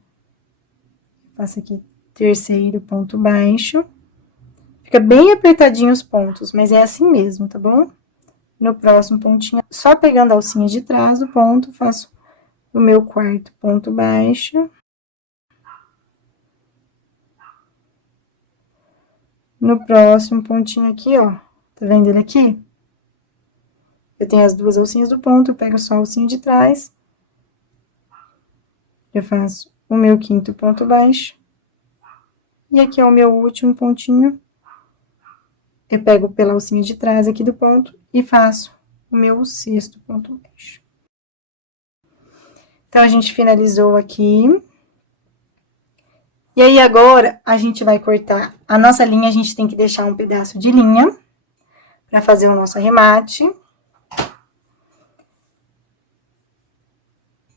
faço aqui, terceiro ponto baixo. Fica bem apertadinho os pontos, mas é assim mesmo, tá bom? No próximo pontinho, só pegando a alcinha de trás do ponto, faço o meu quarto ponto baixo. No próximo pontinho aqui, ó, tá vendo ele aqui? Eu tenho as 2 alcinhas do ponto, eu pego só a alcinha de trás. Eu faço o meu quinto ponto baixo. E aqui é o meu último pontinho. Eu pego pela alcinha de trás aqui do ponto e faço o meu sexto ponto baixo. Então, a gente finalizou aqui. E aí, agora, a gente vai cortar a nossa linha, a gente tem que deixar um pedaço de linha para fazer o nosso arremate.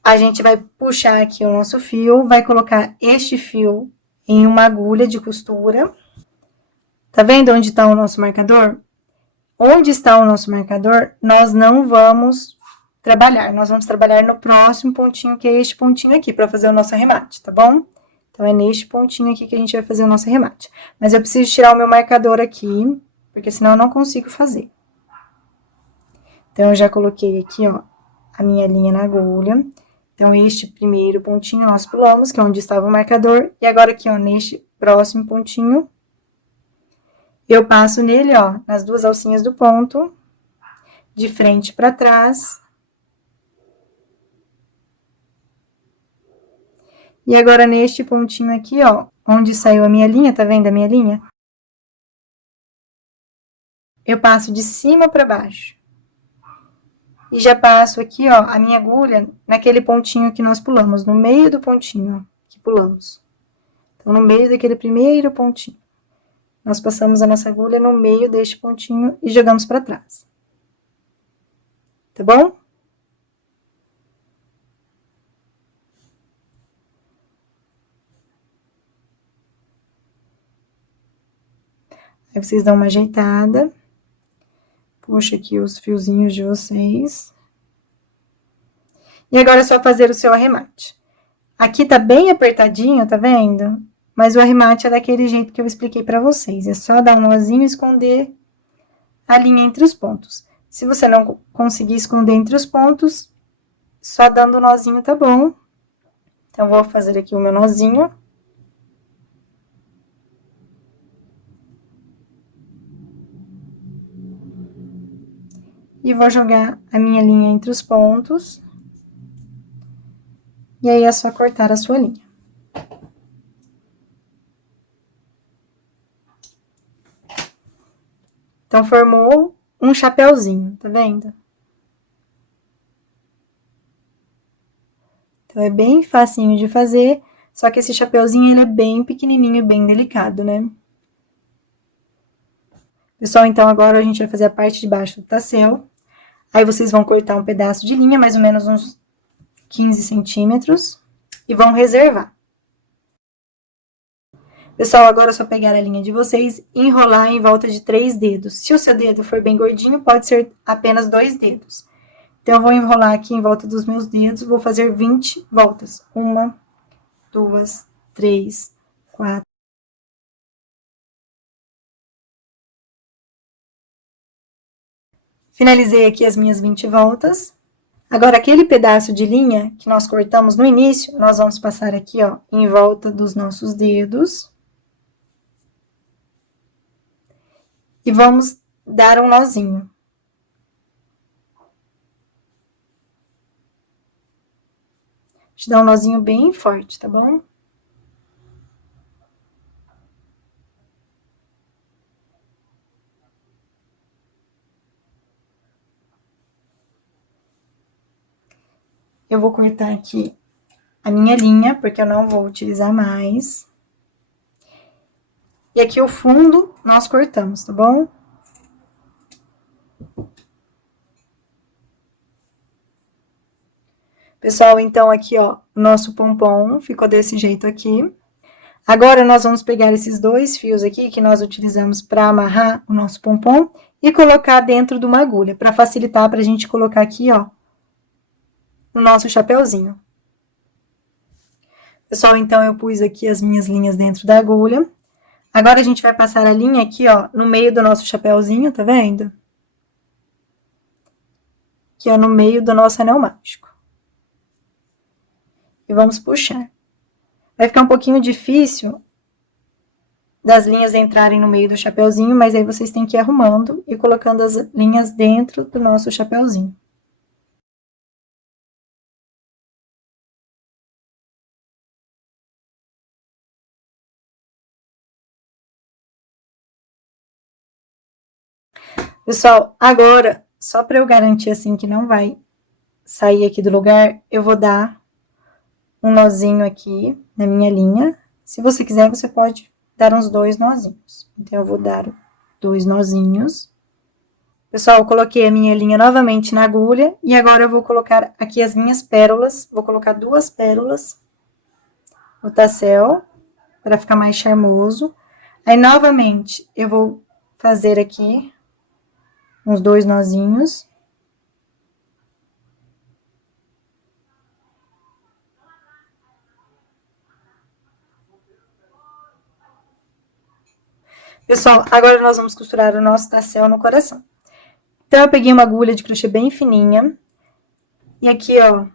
A gente vai puxar aqui o nosso fio, vai colocar este fio em uma agulha de costura. Tá vendo onde está o nosso marcador? Onde está o nosso marcador, nós não vamos trabalhar. Nós vamos trabalhar no próximo pontinho, que é este pontinho aqui, para fazer o nosso arremate, tá bom? Então, é neste pontinho aqui que a gente vai fazer o nosso arremate. Mas eu preciso tirar o meu marcador aqui, porque senão eu não consigo fazer. Então, eu já coloquei aqui, ó, a minha linha na agulha. Então, este primeiro pontinho nós pulamos, que é onde estava o marcador. E agora aqui, ó, neste próximo pontinho, eu passo nele, ó, nas 2 alcinhas do ponto, de frente para trás. E agora, neste pontinho aqui, ó, onde saiu a minha linha, tá vendo a minha linha? Eu passo de cima para baixo. E já passo aqui, ó, a minha agulha naquele pontinho que nós pulamos, no meio do pontinho, ó, que pulamos. Então, no meio daquele primeiro pontinho. Nós passamos a nossa agulha no meio deste pontinho e jogamos para trás. Tá bom? Aí, vocês dão uma ajeitada. Puxa aqui os fiozinhos de vocês. E agora é só fazer o seu arremate. Aqui tá bem apertadinho, tá vendo? Mas o arremate é daquele jeito que eu expliquei pra vocês. É só dar um nozinho e esconder a linha entre os pontos. Se você não conseguir esconder entre os pontos, só dando o nozinho tá bom. Então, vou fazer aqui o meu nozinho. E vou jogar a minha linha entre os pontos. E aí, é só cortar a sua linha. Então, formou um chapéuzinho, tá vendo? Então, é bem facinho de fazer, só que esse chapéuzinho, ele é bem pequenininho e bem delicado, né? Pessoal, então, agora a gente vai fazer a parte de baixo do tassel. Aí, vocês vão cortar um pedaço de linha, mais ou menos uns 15 centímetros, e vão reservar. Pessoal, agora é só pegar a linha de vocês e enrolar em volta de 3 dedos. Se o seu dedo for bem gordinho, pode ser apenas 2 dedos. Então, eu vou enrolar aqui em volta dos meus dedos, vou fazer 20 voltas. 1, 2, 3, 4. Finalizei aqui as minhas 20 voltas. Agora, aquele pedaço de linha que nós cortamos no início, nós vamos passar aqui, ó, em volta dos nossos dedos. E vamos dar um nozinho. Deixa eu dar um nozinho bem forte, tá bom? Eu vou cortar aqui a minha linha, porque eu não vou utilizar mais. E aqui o fundo nós cortamos, tá bom? Pessoal, então aqui, ó, o nosso pompom ficou desse jeito aqui. Agora, nós vamos pegar esses 2 fios aqui que nós utilizamos para amarrar o nosso pompom e colocar dentro de uma agulha, para facilitar pra gente colocar aqui, ó, no nosso chapéuzinho. Pessoal, então, eu pus aqui as minhas linhas dentro da agulha. Agora, a gente vai passar a linha aqui, ó, no meio do nosso chapéuzinho, tá vendo? Aqui, ó, no meio do nosso anel mágico. E vamos puxar. Vai ficar um pouquinho difícil das linhas entrarem no meio do chapéuzinho, mas aí vocês têm que ir arrumando e colocando as linhas dentro do nosso chapéuzinho. Pessoal, agora, só para eu garantir assim que não vai sair aqui do lugar, eu vou dar um nozinho aqui na minha linha. Se você quiser, você pode dar uns 2 nozinhos. Então, eu vou dar 2 nozinhos. Pessoal, eu coloquei a minha linha novamente na agulha e agora eu vou colocar aqui as minhas pérolas. Vou colocar 2 pérolas no tassel para ficar mais charmoso. Aí, novamente, eu vou fazer aqui uns 2 nozinhos. Pessoal, agora nós vamos costurar o nosso tassel no coração. Então, eu peguei uma agulha de crochê bem fininha. E aqui, ó,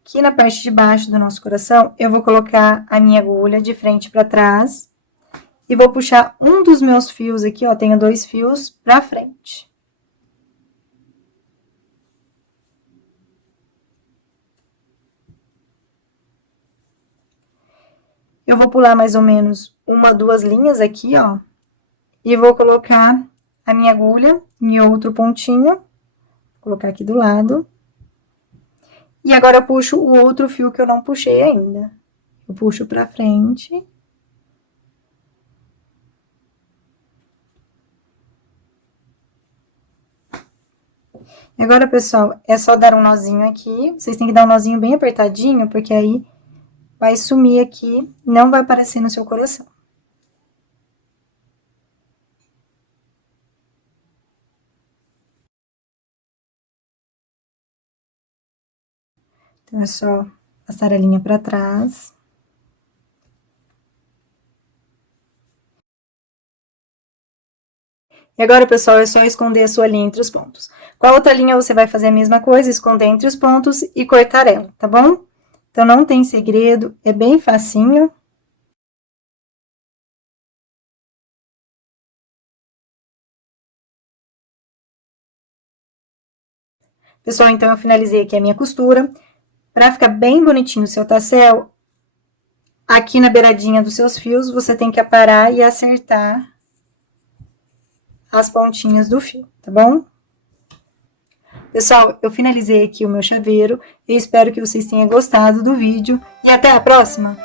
aqui na parte de baixo do nosso coração, eu vou colocar a minha agulha de frente para trás. E vou puxar um dos meus fios aqui, ó, tenho 2 fios pra frente. Eu vou pular mais ou menos 1, 2 linhas aqui, ó. E vou colocar a minha agulha em outro pontinho. Vou colocar aqui do lado. E agora eu puxo o outro fio que eu não puxei ainda. Eu puxo pra frente. E agora, pessoal, é só dar um nozinho aqui. Vocês têm que dar um nozinho bem apertadinho, porque aí vai sumir aqui, não vai aparecer no seu coração. Então, é só passar a linha pra trás. E agora, pessoal, é só esconder a sua linha entre os pontos. Com a outra linha, você vai fazer a mesma coisa, esconder entre os pontos e cortar ela, tá bom? Então, não tem segredo, é bem facinho. Pessoal, então, eu finalizei aqui a minha costura. Pra ficar bem bonitinho o seu tassel, aqui na beiradinha dos seus fios, você tem que aparar e acertar as pontinhas do fio, tá bom? Pessoal, eu finalizei aqui o meu chaveiro. Eu espero que vocês tenham gostado do vídeo e até a próxima!